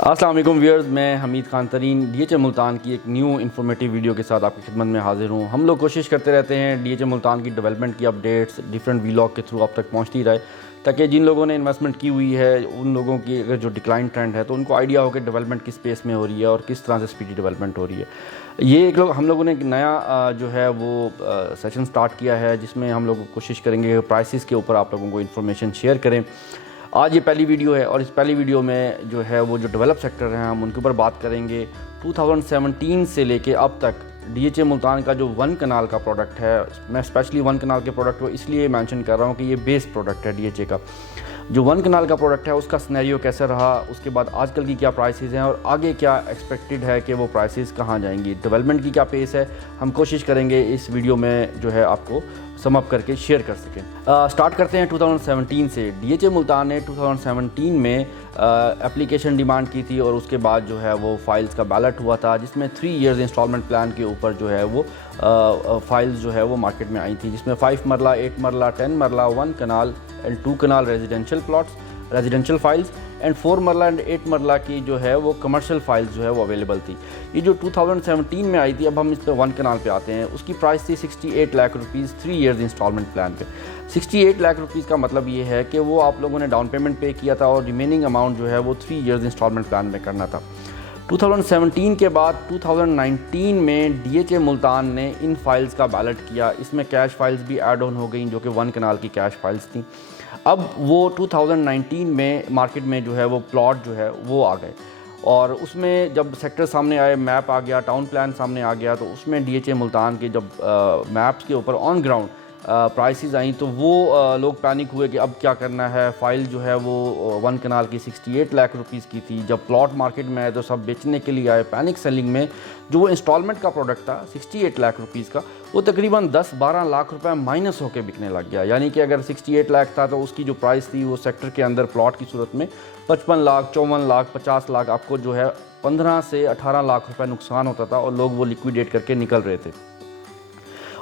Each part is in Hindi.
अस्सलाम वालेकुम व्यूअर्स, मैं हमीद खान तरीन डीएचए मुल्तान की एक न्यू इन्फॉर्मेटिव वीडियो के साथ आपकी खिदमत में हाजिर हूँ। हम लोग कोशिश करते रहते हैं डीएचए मुल्तान की डेवलपमेंट की अपडेट्स डिफरेंट वीलॉग के थ्रू आप तक पहुँचती रहे, ताकि जिन लोगों ने इन्वेस्टमेंट की हुई है उन लोगों की अगर जो डिक्लाइन ट्रेंड है तो उनको आइडिया हो कि डेवलपमेंट किस स्पेस में हो रही है और किस तरह से स्पीडी डेवलपमेंट हो रही है। ये हम लोगों ने एक नया जो है वो सेशन स्टार्ट किया है, जिसमें हम लोग कोशिश करेंगे प्राइसेस के ऊपर आप लोगों को इन्फॉर्मेशन शेयर करें। आज ये पहली वीडियो है और इस पहली वीडियो में जो है वो जो डेवलप सेक्टर हैं हम उनके ऊपर बात करेंगे। 2017 से लेके अब तक डीएचए मुल्तान का जो वन कनाल का प्रोडक्ट है, मैं स्पेशली वन कनाल के प्रोडक्ट को इसलिए मेंशन कर रहा हूँ कि ये बेस प्रोडक्ट है डीएचए का। जो वन कनाल का प्रोडक्ट है उसका सिनेरियो कैसा रहा, उसके बाद आजकल की क्या प्राइसेस हैं और आगे क्या एक्सपेक्टेड है कि वो प्राइसेस कहाँ जाएंगी, डेवलपमेंट की क्या पेस है, हम कोशिश करेंगे इस वीडियो में जो है आपको सम अप करके शेयर कर सकें। स्टार्ट करते हैं 2017 से। डीएचए मुल्तान ने 2017 में एप्लीकेशन डिमांड की थी और उसके बाद जो है वो फाइल्स का बैलेट हुआ था, जिसमें 3 इयर्स इंस्टॉलमेंट प्लान के ऊपर जो है वो फाइल्स जो है वो मार्केट में आई थी, जिसमें 5 मरला, 8 मरला, 10 marla, 1 kanal and 2 kanal residential plots, residential files and 4 marla and 8 मरला की जो है वो कमर्शियल फाइल्स जो है वो अवेलेबल थी। ये जो 2017 में आई थी, अब हम इस पर 1 कनाल पे आते हैं। उसकी प्राइस थी 68 lakh rupees 3 years installment plan पे। 68 लाख रुपीज़ का मतलब ये है कि वो आप लोगों ने डाउन पेमेंट पे किया था और रिमेनिंग अमाउंट जो है वो 3 इयर्स इंस्टॉलमेंट प्लान में करना था। 2017 के बाद 2019 में डीएचए मुल्तान ने इन फाइल्स का बैलेट किया। इसमें कैश फाइल्स भी ऐड ऑन हो गई जो कि 1 कनाल की कैश फाइल्स थी। अब वो 2019 में मार्केट में जो है वो प्लॉट जो है वो आ गए और उसमें जब सेक्टर सामने आए, मैप आ गया, टाउन प्लान सामने आ गया, तो उसमें डीएचए मुल्तान के जब मैप्स के ऊपर ऑन ग्राउंड प्राइसेस आई तो वो लोग पैनिक हुए कि अब क्या करना है। फ़ाइल जो है वो 1 कनाल की 68 लाख रुपीज़ की थी। जब प्लॉट मार्केट में आए तो सब बेचने के लिए आए। पैनिक सेलिंग में जो वो इंस्टॉलमेंट का प्रोडक्ट था 68 लाख रुपीज़ का, वो तकरीबन 10-12 लाख रुपए माइनस होकर बिकने लग गया। यानी कि अगर 68 लाख था तो उसकी जो प्राइस थी वो सेक्टर के अंदर प्लॉट की सूरत में 55 लाख, 54 लाख, 50 लाख, आपको जो है 15 से 18 लाख रुपए नुकसान होता था और लोग वो लिक्विडेट करके निकल रहे थे।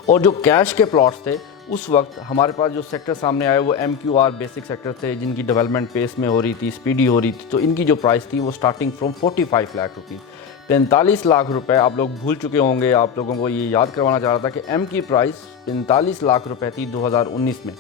और जो कैश के प्लॉट्स थे उस वक्त हमारे पास जो सेक्टर सामने आए वो MQR बेसिक सेक्टर थे, जिनकी डेवलपमेंट पेस में हो रही थी, स्पीडी हो रही थी। तो इनकी जो प्राइस थी वो starting from 45 lakh rupees, 45 lakh रुपए। आप लोग भूल चुके होंगे, आप लोगों को ये याद करवाना चाह रहा था कि M की प्राइस 45 लाख रुपए थी 2019 में।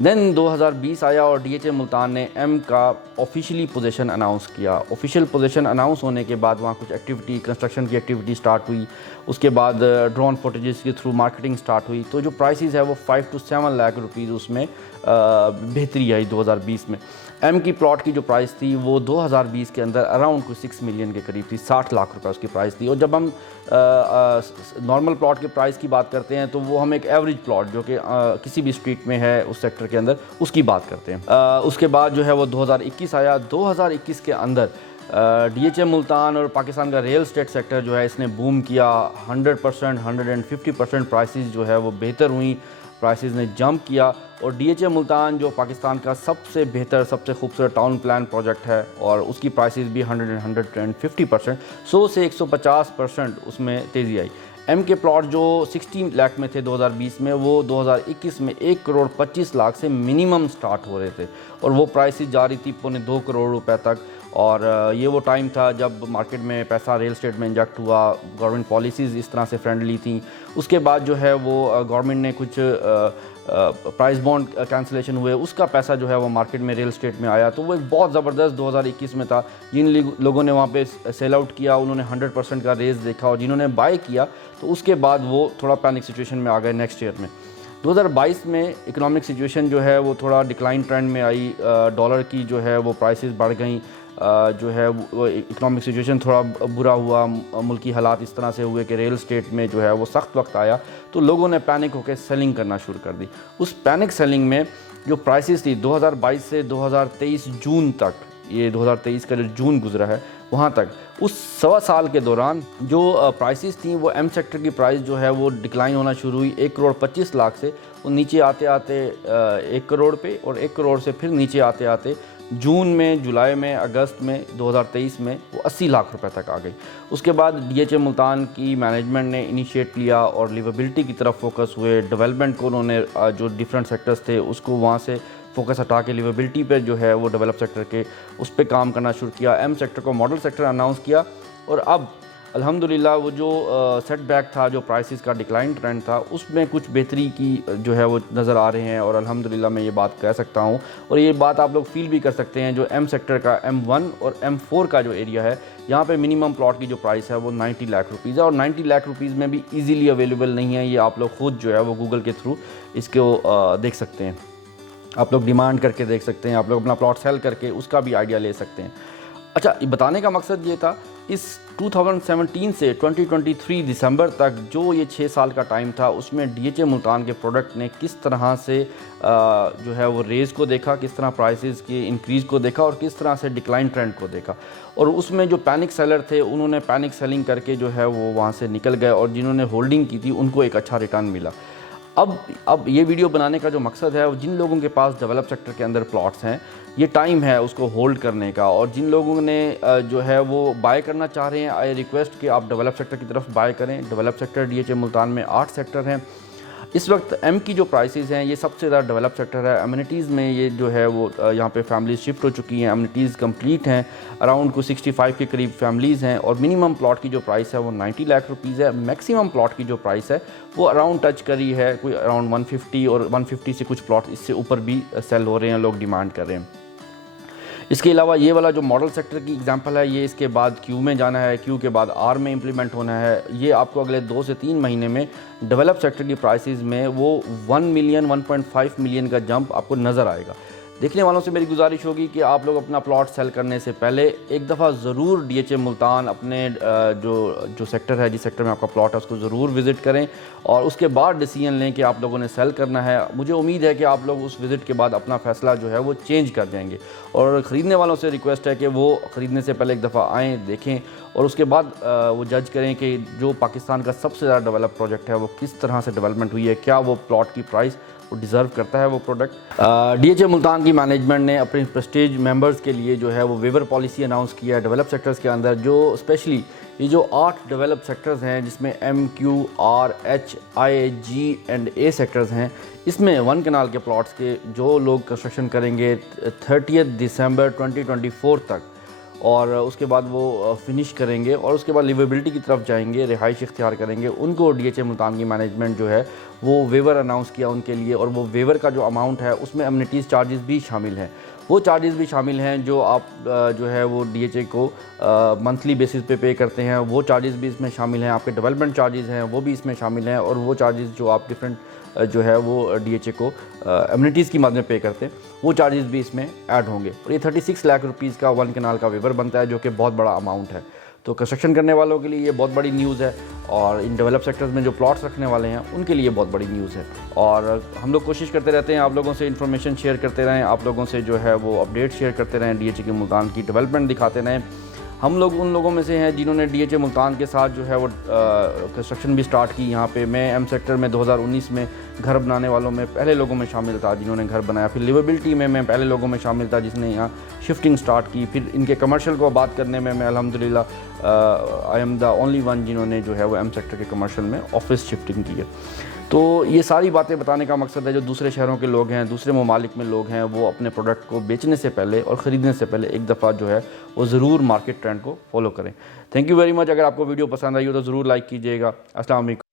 देन 2020 आया और डीएचए मुल्तान ने M का ऑफिशियली पोजीशन अनाउंस किया। ऑफिशियल पोजीशन अनाउंस होने के बाद वहाँ कुछ एक्टिविटी, कंस्ट्रक्शन की एक्टिविटी स्टार्ट हुई। उसके बाद ड्रोन फुटेजेस के थ्रू मार्केटिंग स्टार्ट हुई। तो जो प्राइसेस है वो 5 to 7 लाख रुपीज़ उसमें बेहतरी आई 2020 में। M की प्लॉट की जो प्राइस थी वो 2020 के अंदर अराउंड कुछ 6 मिलियन के करीब थी, 60 लाख रुपए उसकी प्राइस थी। और जब हम नॉर्मल प्लॉट के प्राइस की बात करते हैं तो वो हम एक एवरेज प्लॉट जो कि किसी भी स्ट्रीट में है उस सेक्टर के अंदर, उसकी बात करते हैं। उसके बाद जो है वो 2021 आया। 2021 के अंदर डीएचए मुल्तान और पाकिस्तान का रियल एस्टेट सेक्टर जो है इसने बूम किया। 100%, 150% प्राइसेस जो है वो बेहतर हुई, प्राइसेस ने जंप किया। और डीएचए मुल्तान जो पाकिस्तान का सबसे बेहतर, सबसे खूबसूरत टाउन प्लान प्रोजेक्ट है और उसकी प्राइसेस भी 150%, 100 से 150% उसमें तेज़ी आई। M के प्लॉट जो 16 लाख में थे 2020 में, वो 2021 में 1 करोड़ 25 लाख से मिनिमम स्टार्ट हो रहे थे और वो प्राइसेस जा रही थी 2.25 करोड़ रुपए तक। और ये वो टाइम था जब मार्केट में पैसा रियल एस्टेट में इंजेक्ट हुआ, गवर्नमेंट पॉलिसीज़ इस तरह से फ्रेंडली थी। उसके बाद जो है वो गवर्नमेंट ने कुछ प्राइस बॉन्ड कैंसिलेशन हुए, उसका पैसा जो है वो मार्केट में रियल एस्टेट में आया। तो वो एक बहुत ज़बरदस्त 2021 में था। जिन लोगों ने वहाँ पे सेल आउट किया उन्होंने 100% का रेस देखा, और जिन्होंने बाय किया तो उसके बाद वो थोड़ा पैनिक सिचुएशन में आ गए नेक्स्ट ईयर में। 2022 में इकोनॉमिक सिचुएशन जो है वो थोड़ा डिक्लाइन ट्रेंड में आई। डॉलर की जो है वो प्राइसेस बढ़ गई। जो है वो इकोनॉमिक सिचुएशन थोड़ा बुरा हुआ, मुल्की हालात इस तरह से हुए कि रियल एस्टेट में जो है वो सख्त वक्त आया, तो लोगों ने पैनिक होकर सेलिंग करना शुरू कर दी। उस पैनिक सेलिंग में जो प्राइसेस थी 2022 से 2023 जून तक, ये 2023 का जो जून गुजरा है वहाँ तक, उस 1.25 साल के दौरान जो प्राइसेस थी वो M सेक्टर की प्राइस जो है वो डिक्लाइन होना शुरू हुई। 1 करोड़ 25 लाख से वो नीचे आते आते 1 करोड़ पे, और 1 करोड़ से फिर नीचे आते आते जून में, जुलाई में, अगस्त में 2023 में वो 80 लाख रुपए तक आ गई। उसके बाद डीएचए मुल्तान की मैनेजमेंट ने इनिशिएट लिया और लिवेबिलिटी की तरफ फोकस हुए। डेवलपमेंट को उन्होंने जो डिफरेंट सेक्टर्स थे उसको वहाँ से फोकस हटा के लिवेबिलिटी पे जो है वो डेवलप सेक्टर के उस पर काम करना शुरू किया। एम सेक्टर को मॉडल सेक्टर अनाउंस किया और अब अल्हम्दुलिल्लाह वो जो सेटबैक था, जो प्राइसेस का डिक्लाइन ट्रेंड था, उसमें कुछ बेहतरी की जो है वो नज़र आ रहे हैं। और अल्हम्दुलिल्लाह मैं ये बात कह सकता हूँ और ये बात आप लोग फील भी कर सकते हैं। जो एम सेक्टर का M1 और M4 का जो एरिया है, यहाँ पे मिनिमम प्लॉट की जो प्राइस है वो 90 लाख रुपीज़ है और 90 लाख रुपीज़ में भी ईज़िली अवेलेबल नहीं है। ये आप लोग खुद जो है वो गूगल के थ्रू इसको देख सकते हैं, आप लोग डिमांड करके देख सकते हैं, आप लोग अपना प्लॉट सेल करके उसका भी आइडिया ले सकते हैं। अच्छा, बताने का मकसद ये था, इस 2017 से 2023 दिसंबर तक जो ये 6 साल का टाइम था, उसमें DHA मुल्तान के प्रोडक्ट ने किस तरह से जो है वो रेज़ को देखा, किस तरह प्राइसेस के इंक्रीज़ को देखा और किस तरह से डिक्लाइन ट्रेंड को देखा। और उसमें जो पैनिक सेलर थे उन्होंने पैनिक सेलिंग करके जो है वो वहाँ से निकल गए और जिन्होंने होल्डिंग की थी उनको एक अच्छा रिटर्न मिला। अब ये वीडियो बनाने का जो मकसद है, जिन लोगों के पास डेवलप सेक्टर के अंदर प्लॉट्स हैं, ये टाइम है उसको होल्ड करने का। और जिन लोगों ने जो है वो बाय करना चाह रहे हैं, आई रिक्वेस्ट कि आप डेवलप सेक्टर की तरफ बाय करें। डेवलप सेक्टर DHA मुल्तान में 8 सेक्टर हैं। इस वक्त M की जो प्राइसेस हैं, ये सबसे ज़्यादा डेवलप सेक्टर है। एमिनिटीज़ में ये जो है वो यहाँ पे फैमिलीज़ शिफ्ट हो चुकी हैं, एमिनिटीज़ कंप्लीट हैं, अराउंड को 65 के करीब फैमिलीज़ हैं। और मिनिमम प्लॉट की जो प्राइस है वो 90 लाख रुपीज़ है। मैक्सिमम प्लॉट की जो प्राइस है वो अराउंड टच करी है, कोई अराउंड 150 और 150 से कुछ प्लॉट इससे ऊपर भी सेल हो रहे हैं, लोग डिमांड कर रहे हैं। इसके अलावा ये वाला जो मॉडल सेक्टर की एग्जांपल है, ये इसके बाद Q में जाना है, Q के बाद R में इम्प्लीमेंट होना है। ये आपको अगले 2 से 3 महीने में डेवलप सेक्टर की प्राइसेस में वो 1 मिलियन 1.5 मिलियन का जंप आपको नज़र आएगा। देखने वालों से मेरी गुजारिश होगी कि आप लोग अपना प्लॉट सेल करने से पहले एक दफ़ा ज़रूर DHA मुल्तान अपने जो सेक्टर है, जिस सेक्टर में आपका प्लॉट है, उसको ज़रूर विज़िट करें और उसके बाद डिसीजन लें कि आप लोगों ने सेल करना है। मुझे उम्मीद है कि आप लोग उस विज़िट के बाद अपना फ़ैसला जो है वो चेंज कर जाएंगे। और ख़रीदने वालों से रिक्वेस्ट है कि वो ख़रीदने से पहले एक दफ़ा आएँ, देखें और उसके बाद वो जज करें कि जो पाकिस्तान का सबसे ज़्यादा डेवलप प्रोजेक्ट है वो किस तरह से डेवलपमेंट हुई है, क्या वो प्लॉट की प्राइस वो डिज़र्व करता है वो प्रोडक्ट। DHA मुल्तान की मैनेजमेंट ने अपने प्रेस्टीज मेंबर्स के लिए जो है वो वेवर पॉलिसी अनाउंस किया है डेवलप सेक्टर्स के अंदर। जो स्पेशली ये जो 8 डेवलप सेक्टर्स हैं, जिसमें M, Q, R, H, I, G and A sectors हैं, इसमें 1 कनाल के प्लॉट्स के जो लोग कंस्ट्रक्शन करेंगे 30 दिसंबर 2024 तक और उसके बाद वो फिनिश करेंगे और उसके बाद लिवेबिलिटी की तरफ जाएंगे, रिहाइश इख्तियार करेंगे, उनको DHA मुल्तान की मैनेजमेंट जो है वो वेवर अनाउंस किया उनके लिए। और वो वेवर का जो अमाउंट है उसमें एमिनिटीज़ चार्जेस भी शामिल हैं। वो चार्जेस भी शामिल हैं जो आप जो है वो DHA को मंथली बेसिस पे करते हैं, वो चार्जेस भी इसमें शामिल हैं। आपके डेवलपमेंट चार्जेस हैं वो भी इसमें शामिल हैं और वो चार्जेस जो आप डिफरेंट जो है वो DHA को एमिनिटीज़ की मद में पे करते हैं, वो चार्जेस भी इसमें ऐड होंगे। और ये 36 लाख रुपीज़ का 1 कनाल का वेवर बनता है, जो कि बहुत बड़ा अमाउंट है। तो कंस्ट्रक्शन करने वालों के लिए ये बहुत बड़ी न्यूज़ है और इन डेवलप सेक्टर्स में जो प्लॉट्स रखने वाले हैं उनके लिए बहुत बड़ी न्यूज़ है। और हम लोग कोशिश करते रहते हैं आप लोगों से इन्फॉर्मेशन शेयर करते रहें, आप लोगों से जो है वो अपडेट शेयर करते रहें, DHA के मुल्तान की डेवलपमेंट दिखाते रहें। हम लोग उन लोगों में से हैं जिन्होंने DHA मुल्तान के साथ जो है वो कंस्ट्रक्शन भी स्टार्ट की। यहाँ पे मैं M सेक्टर में 2019 में घर बनाने वालों में पहले लोगों में शामिल था जिन्होंने घर बनाया। फिर लिवेबिलिटी में मैं पहले लोगों में शामिल था जिसने यहाँ शिफ्टिंग स्टार्ट की। फिर इनके कमर्शियल को बात करने में मैं अल्हम्दुलिल्लाह I am the only one जिन्होंने जो है वो M सेक्टर के कमर्शियल में ऑफिस शिफ्टिंग की है। तो ये सारी बातें बताने का मकसद है, जो दूसरे शहरों के लोग हैं, दूसरे ममालिक में लोग हैं, वो अपने प्रोडक्ट को बेचने से पहले और ख़रीदने से पहले एक दफ़ा जो है वो ज़रूर मार्केट ट्रेंड को फॉलो करें। Thank you very much. अगर आपको वीडियो पसंद आई हो तो ज़रूर लाइक कीजिएगा। अस्सलाम वालेकुम।